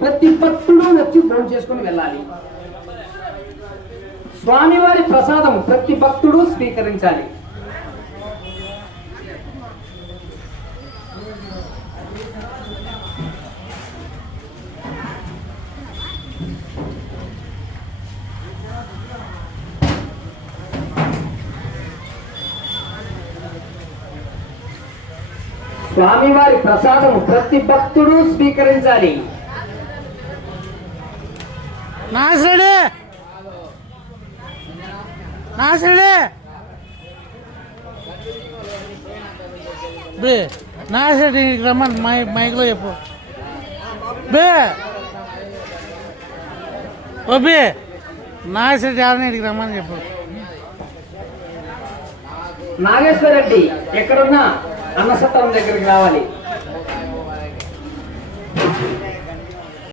ప్రతి భక్తుడు వచ్చి భోజనం చేసుకుని వెళ్ళాలి. స్వామివారి ప్రసాదం ప్రతి భక్తుడు స్వీకరించాలి. స్వామివారి ప్రసాదం ప్రతి భక్తుడు స్వీకరించాలి. నాశుడే నాశుడే బే నాశుడి రమ్మని మైక్లో చెప్పు బే ఓ బే నాశుడి ఆడనీటికి రమ్మని చెప్పు. నాగేశ్వర రెడ్డి ఎక్కడున్నా అన్నసత్రం దగ్గరికి రావాలి.